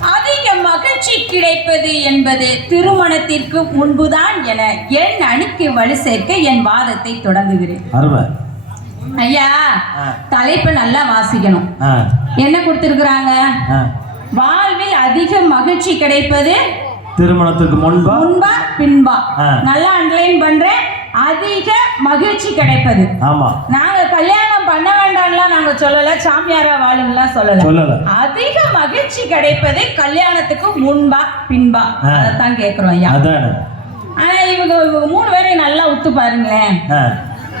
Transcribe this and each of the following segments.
அதிக மகிழ்ச்சி கிடைப்பது என்பது திருமணத்திற்கு முன்புதான் என என் அணிக்கு வலு சேர்க்க என் வாதத்தை தொடங்குகிறேன். ஐயா. தலைப்பு நல்லா வாசிக்கணும். என்ன கொடுத்திருக்கிறாங்க. வாழ்வில் அதிக மகிழ்ச்சி கிடைப்பது திருமணத்துக்கு முன்பா? முன்பா பின்பா. நல்லா அண்டர்லைன் பண்றேன். அதிக மகிழ்ச்சி கிடைப்பது. ஆமா. நாங்க கல்யாணம் பண்ண வேண்டாம்லாம் நாங்க சொல்லல. சாமியாரா வாழுங்கலாம் சொல்லல. சொல்லல. அதிக மகிழ்ச்சி கிடைப்பது கல்யாணத்துக்கு முன்பா பின்பா. ஆ. அதைத்தான் கேக்குறோம் ஐயா. அதானே. ஆனா இவங்க மூணு பேரையும் நல்லா உத்து பாருங்களேன்.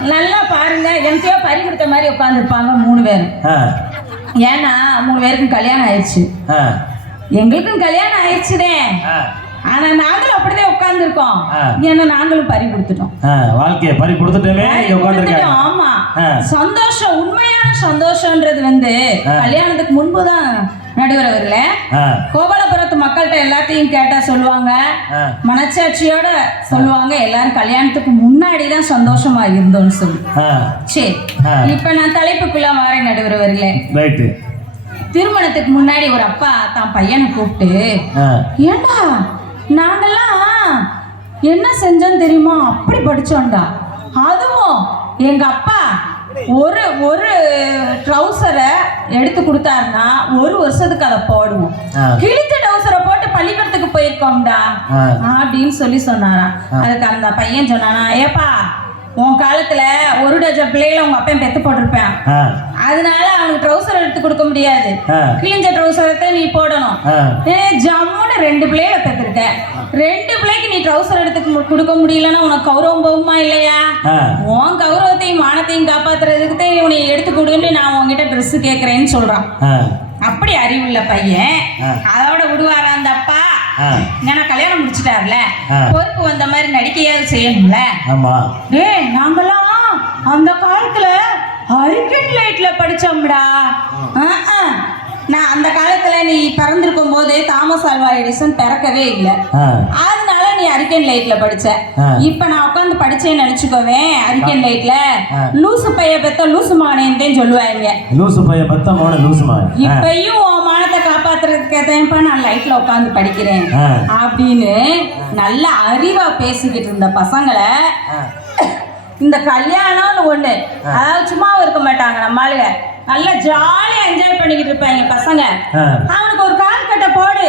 நல்லா பாருங்க. எனக்கையோ பறி கொடுத்த மாதிரி உட்காந்துருப்பாங்க மூணு பேரும். ஏன்னா மூணு பேருக்கும் கல்யாணம் ஆயிடுச்சு. எங்களுக்கும் கல்யாணம் ஆயிடுச்சுதே ஆனா நாங்களும் அப்படிதான் உட்கார்ந்துருக்கோம். ஏன்னா நாங்களும் பறி கொடுத்துட்டோம். வாழ்க்கையை பறி கொடுத்துட்டோமே கொடுத்துட்டோம், ஆமா. சந்தோஷம் உண்மையான சந்தோஷம்ன்றது வந்து. கல்யாணத்துக்கு முன்புதான் நடுவர் அவர்களே. கோபாலபுரத்து மக்கள்கிட்ட எல்லாத்தையும் கேட்டா சொல்லுவாங்க. மனச்சாட்சியோட சொல்லுவாங்க. எல்லாரும் கல்யாணத்துக்கு முன்னாடி தான் சந்தோஷமா இருந்தோம்னு சொல்லி. சரி. இப்ப நான் தலைப்புக்குள்ள வரேன் நடுவர் அவர்களே. திருமணத்துக்கு முன்னாடி ஒரு அப்பா தான் பையனை கூப்பிட்டு ஏண்டா நாங்கெல்லாம் என்ன செஞ்சோம் தெரியுமா அப்படி படிச்சோம்டா. அதுவும் எங்க அப்பா ஒரு ஒரு ட்ரௌசரை எடுத்து கொடுத்தாருன்னா ஒரு வருஷத்துக்கு அதை போடுவோம். கிழிச்ச ட்ரௌசரை போட்டு பள்ளிக்கூடத்துக்கு போயிருக்கோம்டா. அப்படின்னு சொல்லி சொன்னாராம். அதுக்கு அந்த பையன் சொன்னானா ஏப்பா உன் காலத்துல ஒரு டஜன் பிள்ளைகளை உங்க அப்பன் பெத்து போட்டிருப்பேன். அதனால அவனுக்கு ட்ரௌசர் எடுத்து கொடுக்க முடியாது. கிழிஞ்ச ட்ரௌசரத்தை நீ போடணும். ஏ ஜம்முன்னு ரெண்டு பிள்ளைகளை பெற்றிருக்க. ரெண்டு பிள்ளைக்கு நீ ட்ரௌசர் எடுத்து கொடுக்க முடியலன்னா உனக்கு கௌரவம் போகுமா இல்லையா? உன் கௌரவத்தையும் மானத்தையும் காப்பாத்துறதுக்கு தான் இவனை எடுத்து கொடுன்னு நான் உன்கிட்ட ட்ரெஸ் கேட்கறேன்னு சொல்றான். அப்படி அறிவுள்ள பையன். அதோட விடுவாரா அந்த அப்பா? ஏன்னா கல்யாணம் முடிச்சிட்டார்ல. பொறுப்பு வந்த மாதிரி நடிக்கையாவது செய்யணும்ல. ஆமா. டேய் நாங்கெல்லாம் அந்த காலத்துல ஹரிக்கன் லைட்ல படிச்சோம்டா. நான் அந்த காலத்துல நீ பிறந்திருக்கும் போது தாமஸ் ஆல்வா எடிசன் பிறக்கவே இல்லை. அதனால நீ அரிக்கன் லைட்ல படிச்ச. இப்ப நான் உட்காந்து படிச்சேன்னு நினைச்சுக்கோவேன் அரிக்கன் லைட்ல. லூசு பைய பெத்த லூசு மானேன்னு சொல்லுவாங்க. லூசு பையன் பத்த மோன லூசு மகன் ஆ, இப்பயும் உன் மானத்தை காப்பாத்துறதுக்கு தான்ப்பா நான் லைட்ல உட்காந்து படிக்கிறேன். அப்படின்னு நல்ல அறிவா பேசிக்கிட்டு இருந்த பசங்களை இந்த கல்யாணம்னு ஒண்ணு. அதாவது சும்மா இருக்க மாட்டாங்க நம்ம ஆளுங்க. நல்லா ஜாலியா என்ஜாய் பண்ணிக்கிட்டு இருப்பாங்க பசங்க. அவனுக்கு ஒரு கால் கட்டை போடு.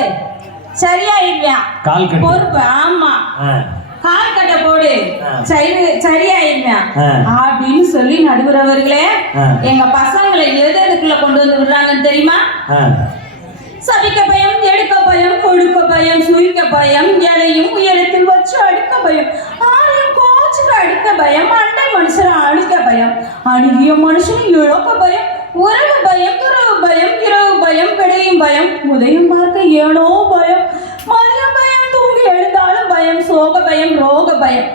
சரியாயிருவான் கால் பொறுப்பு. ஆமா. கால் கட்டை போடு. சரி சரியாயிருவான் ஆ. அப்படின்னு சொல்லி நடுவுறவர்களே. எங்க பசங்களை எது எதுக்குள்ள கொண்டு வந்து விடுறாங்கன்னு தெரியுமா? சபிக்க பயம் எடுக்க பயம் கொடுக்க பயம் சுழிக்க பயம் எதையும் உயரத்தில் வச்சு அடுக்க பயம் ஆணையும் கோச்சுக்கு அடிக்க பயம் அண்டை மனுஷனை அழிக்க பயம் அணுகிய மனுஷனை இழக்க பயம் உறவு பயம் துறவு பயம் இரவு பயம் கிடையும் பயம் உதயம் பார்க்க ஏனோ பயம். மதிய பயம் தூங்கி எழுந்தாலும் பயம் சோக பயம் ரோக பயம்.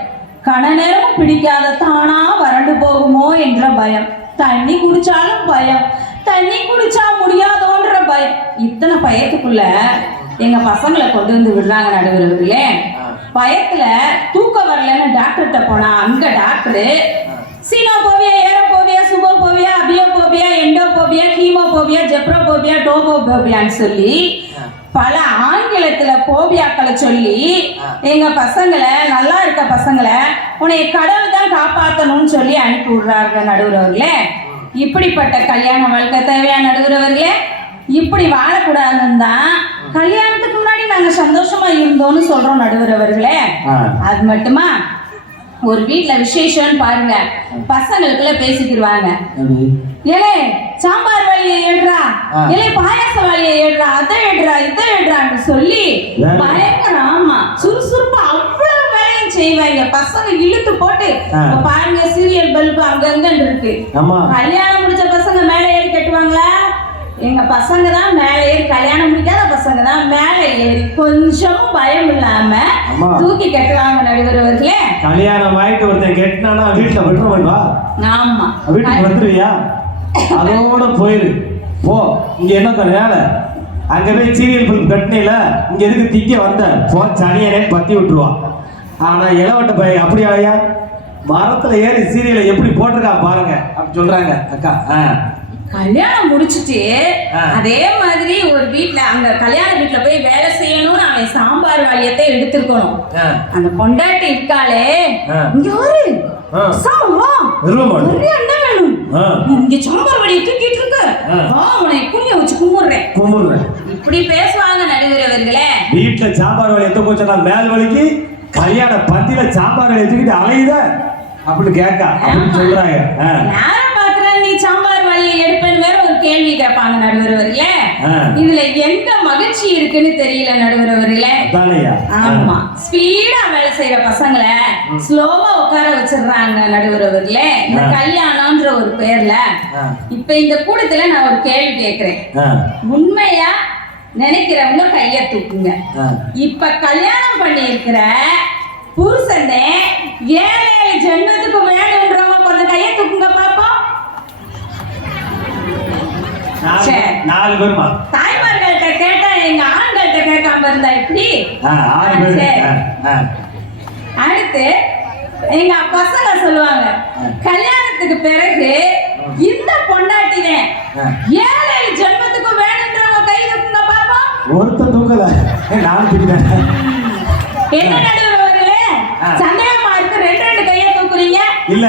கன நேரம் பிடிக்காத தானா வறண்டு போகுமோ என்ற பயம். தண்ணி குடிச்சாலும் பயம். தண்ணி குடிச்சா முடியாதோன்ற பயம். இத்தனை பயத்துக்குள்ள எங்க பசங்களை கொண்டு வந்து விடுறாங்க நடுவர்களே பயத்துல தூக்கம் வரலன்னு டாக்டர்கிட்ட போனா அங்க டாக்டரு சீனோபோபியா ஏரோபோபியா சுபோபோபியா அபியோபோபியா எண்டோபோபியா ஹீமோபோபியா ஜெப்ரோபோபியா டோபோபோபியான்னு சொல்லி பல ஆங்கிலத்துல போபியாக்களை சொல்லி எங்க பசங்களை நல்லா இருக்க பசங்களை உன்னை கடவுள் தான் காப்பாத்தணும்னு சொல்லி அனுப்பி விடுறாங்க நடுவுறவர்களே. இப்படிப்பட்ட கல்யாண வாழ்க்கை தேவையா நடுவுறவர்களே இப்படி வாழக்கூடாதுன்னு தான் கல்யாணத்துக்கு முன்னாடி நாங்க சந்தோஷமா இருந்தோம்னு சொல்றோம் நடுவுறவர்களே. அது மட்டுமா? ஒரு வீட்ல விசேஷம்னு பாருங்க. பசங்களுக்குள்ள பேசிக்கிடுவாங்க? ஏலே சாம்பார் வழியை ஏடுறா. ஏலே பாயாச வழியை ஏடுறா அதை ஏடுறா இதை ஏடுறான்னு சொல்லி. பயங்கர ஆமா சுறுசுறுப்பா அவ்வளவு வேலையும் செய்வாங்க. பசங்க இழுத்து போட்டு பாருங்க சீரியல் பல்பு அங்கங்கன்னு இருக்கு. கல்யாணம் முடிச்ச பசங்க மேலே ஏறி கட்டுவாங்களா? எங்க பசங்க தான் மேலே ஏறி கல்யாணம் முடிக்காத பசங்க தான் மேலே ஏறி கொஞ்சமும் பயம் இல்லாம. தூக்கி கட்டுவாங்க நடுவர்களே கல்யாணம் ஆயிட்டு ஒருத்தன் கெட்டினானா வீட்டுல விட்டுற மாட்டா ஆமா. வீட்டுக்கு வந்துருவியா? அதோட போயிரு. போ இங்க என்ன வேலை. அங்க போய் சீரியல் பல்ப் கட்டினில இங்க எதுக்கு திக்க வந்த? போ சனியனே பத்தி விட்டுருவான் ஆனா இளவட்ட பையன் அப்படி ஆயா? மரத்துல ஏறி சீரியலை எப்படி போட்டிருக்கான் பாருங்க. அப்படி சொல்றாங்க அக்கா. ஆ. கல்யாணம் முடிச்சிட்டு. அதே மாதிரி ஒரு வீட்ல அங்க கல்யாண வீட்டுல போய் வேலை செய்யணும்னு அவன் சாம்பார் வாளியத்தை எடுத்திருக்கணும். அந்த பொண்டாட்டி இருக்காளே. இங்க. ஒரே இங்க சாம்பார் வழியை தூக்கிட்டு இருக்க. குனிய வச்சு கும்பிடுறேன். கும்பிடுறேன். இப்படி பேசுவாங்க நடுவர் அவர்களே. வீட்டுல சாம்பார் வழி எத்த போச்சா மேல் வலிக்கு கல்யாண பந்தியில சாம்பார் வழி எடுத்துக்கிட்டு அலையுத. அப்படின்னு கேட்க. அப்படின்னு சொல்றாங்க. கேள்வி கேட்பாங்க நடுவர் அவர்களே. இதுல எங்க மகிழ்ச்சி இருக்குன்னு தெரியல நடுவர் அவர்களே ஆமா ஸ்பீடா வேலை செய்யற பசங்களை ஸ்லோவா உட்கார வச்சிடுறாங்க நடுவர் அவர்களே இந்த. கல்யாணம்ன்ற ஒரு பேர்ல. இப்ப இந்த கூட்டத்துல நான் ஒரு கேள்வி கேக்குறேன். உண்மையா நினைக்கிறவங்க கைய தூக்குங்க. இப்ப கல்யாணம் பண்ணி இருக்கிற புருஷனே ஏழு ஏழு ஜென்மத்துக்கு நாலு பேருமா தாய்மார்கள்ட்ட கேட்டா எங்க ஆண்கள்ட்ட கேட்காம இருந்தா எப்படி? ஆ, ஆறு பேரு. அடுத்து எங்க பசங்க சொல்லுவாங்க. கல்யாணத்துக்கு பிறகு இந்த பொண்டாட்டினே. ஏழு ஏழு ஜென்மத்துக்கு வேணுன்றவங்க கை தூக்குங்க பாப்போம் ஒருத்தன் தூக்கல நானும் தூக்கிட்டேன் என்ன நடுவர்களே. சந்தேகமா இருக்கு ரெண்டு ரெண்டு கையை தூக்குறீங்க. இல்ல.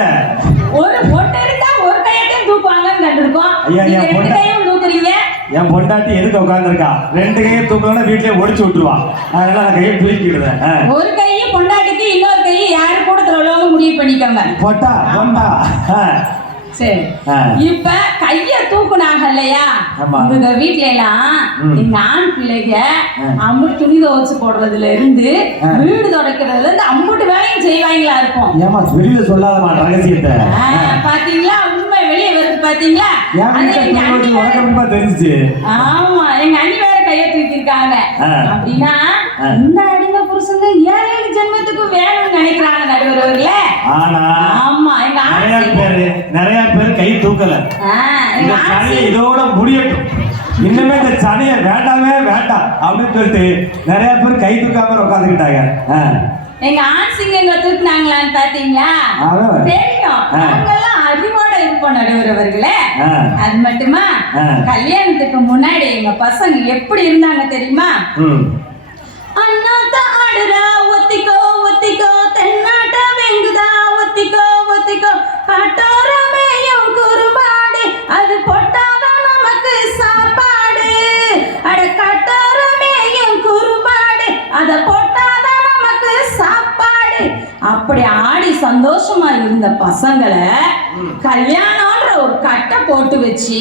ஒரு ஒட்டு இருந்தா ஒரு கையத்தையும் தூக்குவாங்கன்னு கண்டிருக்கோம். ரெண்டு பொண்ணு- கையும் தூக்குறீங்க. என் பொண்டாட்டி எதுக்கு உட்காந்துருக்கா ரெண்டு கையை தூக்கலன்னா வீட்லயே ஒடிச்சு விட்டுருவா அதனால நான் கையை தூக்கிடுவேன் ஆ. ஒரு கையை பொண்டாட்டிக்கு இன்னொரு கையை யாரு கூடத்துல உள்ளவங்க முடிவு பண்ணிக்கோங்க போட்டா ஆ. சரி. இப்ப கைய தூக்குனாங்க இல்லையா. உங்க வீட்ல எல்லாம். எங்க ஆண் பிள்ளைங்க ஆ. அம்புட்டு துணி துவைச்சு போடுறதுல இருந்து. வீடு துடைக்கிறதுல இருந்து அம்புட்டு வேலையும் செய்வாங்களா இருக்கும் ஏமா வெளியில சொல்லாதமா ரகசியத்தை பாத்தீங்களா பாத்தீங்களா? எங்க தெரிஞ்சிச்சு. ஆமா எங்க அண்ணி வேற கைய தூக்கிருக்காங்க ஆ. அப்படின்னா. இந்த அடிமை புருஷங்க ஏழு ஏழு ஜென்மத்துக்கு வேணும்னு நினைக்கிறாங்க நடுவர்களே ஆனா ஆமா எங்க நிறைய பேரு நிறைய பேர் கை தூக்கல. எங்க இதோட முடியட்டும். இன்னுமே இந்த சனியை வேண்டாமே வேண்டாம் அப்படின்னு சொல்லிட்டு நிறைய பேர் கை தூக்காம உட்காந்துக்கிட்டாங்க. எங்க ஆண் சிங்கங்க தூக்குனாங்களான்னு பாத்தீங்களா. தெரியும். அறிவோட இருப்போம் ஆ. அது மட்டுமா. கல்யாணத்துக்கு முன்னாடி எங்க பசங்க எப்படி இருந்தாங்க தெரியுமா? அண்ணாத்த ஆடுறா ஒத்திக்கோ ஒத்திக்கோ தென்னாட்ட வெங்குதா ஒத்திக்கோ ஒத்திக்கோ. காட்டோரமேயும் குறுபாடு இருந்த பசங்களை கல்யாணம்ன்ற ஒரு கட்டை போட்டு வச்சு.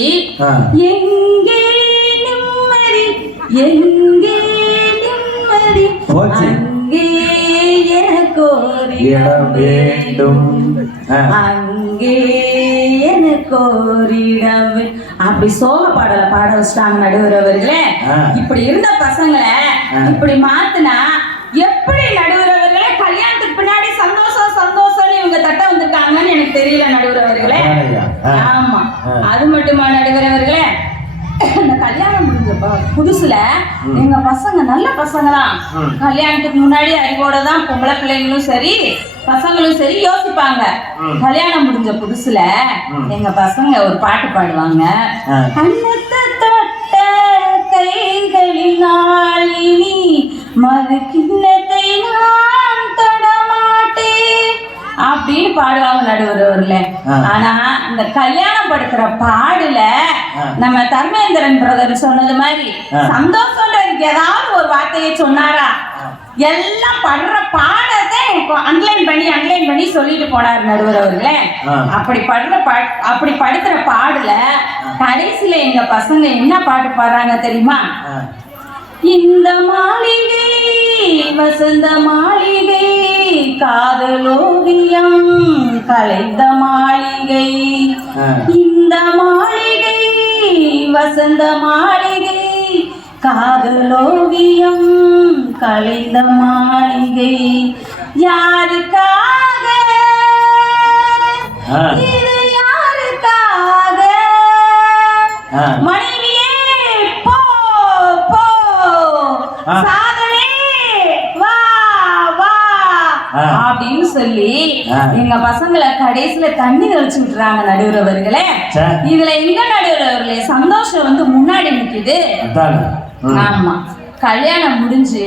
எங்கே நிம்மதி எங்கே நிம்மதி. அங்கே எனக்கு ஒரு இடம் வேண்டும். அங்கே எனக்கு ஒரு இடம் வே- அப்படி சோக பாடல பாட வச்சிட்டாங்க நடுவர் அவர்களே. இப்படி இருந்த பசங்களை. இப்படி மாத்துனா எப்படி நடுவர் அவர்களே கல்யாணத்துக்கு பின்னாடி சந்தோஷம் சந்தோஷம்னு இவங்க தட்ட வந்திருக்காங்கன்னு எனக்கு தெரியல நடுவர் அவர்களே. ஆமா. அது மட்டுமா நடுவர் அவர்களே இந்த கல்யாணம் முடிஞ்ச ப- புதுசுல. எங்க பசங்க நல்ல பசங்க தான். கல்யாணத்துக்கு முன்னாடி அறிவோட தான் பொம்பளை பிள்ளைங்களும் சரி பசங்களும் சரி யோசிப்பாங்க. கல்யாணம் முடிஞ்ச புதுசுல. எங்க பசங்க ஒரு பாட்டு பாடுவாங்க. கண்ணத்தை தொட்ட கைகளினால் மது கிண்ணத்தை நான் அப்படின்னு பாடுவாங்க நடுவரவர்ல ஆ. ஆனா இந்த கல்யாணம் படுத்துற பாடுல. நம்ம தர்மேந்திரன் பிரதர் சொன்னது மாதிரி. சந்தோஷம்ன்றதுக்கு ஏதாவது ஒரு வார்த்தையை சொன்னாரா எல்லாம் படுற பாடத்தை அன்லைன் பண்ணி அன்லைன் பண்ணி சொல்லிட்டு போனார் நடுவர் அவர்களே. அப்படி படுற அப்படி படுத்துற பாடுல கடைசியில எங்க பசங்க என்ன பாட்டு பாடுறாங்க தெரியுமா. இந்த மாளிகை வசந்த மாளிகை காதலோவியம் கலைந்த மாளிகை. இந்த மாளிகை வசந்த மாளிகை காதலோவியம் கலைந்த மாளிகை. யாருக்காக எங்க பசங்களை கடைசியில தண்ணி தெளிச்சு விட்டுறாங்க நடுவுறவர்களே. இதுல எங்க நடுவுறவர்களே சந்தோஷம் வந்து முன்னாடி நிக்குது. ஆமா கல்யாணம் முடிஞ்சு.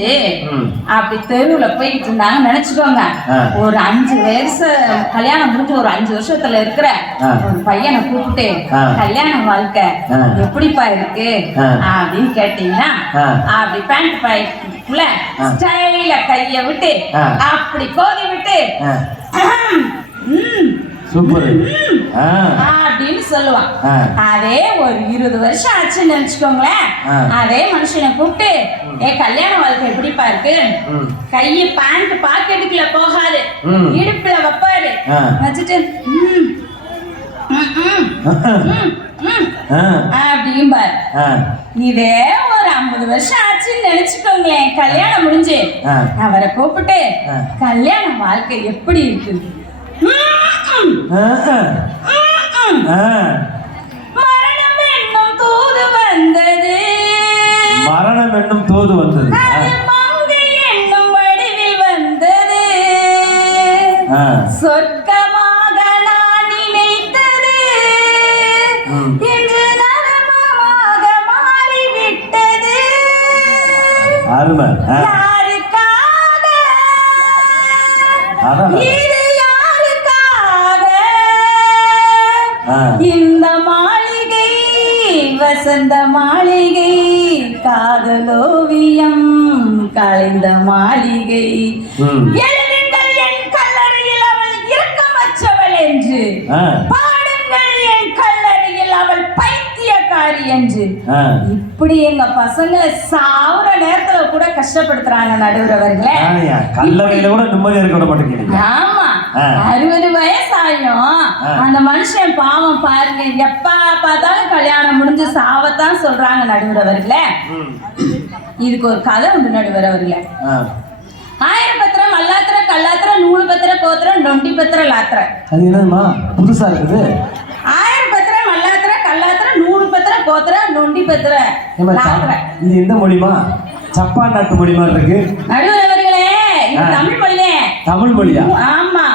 அப்படி தெருவுல போயிட்டு இருந்தாங்க நினைச்சுக்கோங்க. ஒரு அஞ்சு வருஷம் கல்யாணம் முடிஞ்சு ஒரு அஞ்சு வருஷத்துல இருக்கிற. ஒரு பையனை கூப்பிட்டு. கல்யாண வாழ்க்கை. எப்படிப்பா இருக்கு. அப்படின்னு கேட்டீங்கன்னா. அப்படி பேண்ட் பாய்க்குள்ள. ஸ்டைல கைய விட்டு. அப்படி கோதி விட்டு சூப்பர் ஆ அப்படின்னு சொல்லுவான். அதே ஒரு இருபது வருஷம் ஆச்சுன்னு நினைச்சுக்கோங்களேன். அதே மனுஷனை கூப்பிட்டு ஏ கல்யாண வாழ்க்கை எப்படிப்பா இருக்கு. கையை பேண்ட் பாக்கெட்டுக்குள்ள போகாது. இடுப்புல வைப்பாரு. வச்சுட்டு அப்படிம்பாரு இதே ஒரு ஐம்பது வருஷம் ஆச்சுன்னு நினைச்சுக்கோங்களேன். கல்யாணம் முடிஞ்சு. அவரை கூப்பிட்டு. கல்யாண வாழ்க்கை எப்படி இருக்கு. மரணம் என்னும் தூது வந்தது. மரணம் என்னும் தூது வந்தது. என்னும் வடிவில் வந்தது. ஆ. அருமை. இந்த மாளிகை வசந்த மாளிகை காதலோவியம் கலைந்த மாளிகை. எழுதுங்கள் என் கல்லறையில் அவள் இரக்கமற்றவள் என்று என்று. இப்படி எங்க பசங்களை சாவுற நேரத்துல கூட கஷ்டப்படுத்துறாங்க நடுவர் அவர்களே கல்லறையில கூட நிம்மதியா இருக்க மாட்டேங்கிறீங்க ஆமா. அறுபது வயசாயும். அந்த மனுஷன் பாவம் பாருங்க எப்ப பார்த்தாலும் கல்யாணம் முடிஞ்சு சாவத்தான் சொல்றாங்க நடுவர் அவர்களே. இதுக்கு ஒரு கதை உண்டு நடுவர் அவர்களே. ஆயிரம் பத்திரம் மல்லாத்திர கல்லாத்திர நூறு பத்திர கோத்திர நொண்டி பத்திர லாத்திர அது என்னதுமா புதுசா இருக்குது ஆயிரம் பத்திர மல்லாத்திர கல்லாத்திர கோத்திர நொண்டி ச- இது எந்த மொழிமா? ஜப்பான் நாட்டு மொழி மாதிரி இருக்கு. நடுவர் அவர்களே. தமிழ் மொழியே. தமிழ் மொழியா? ஆமா.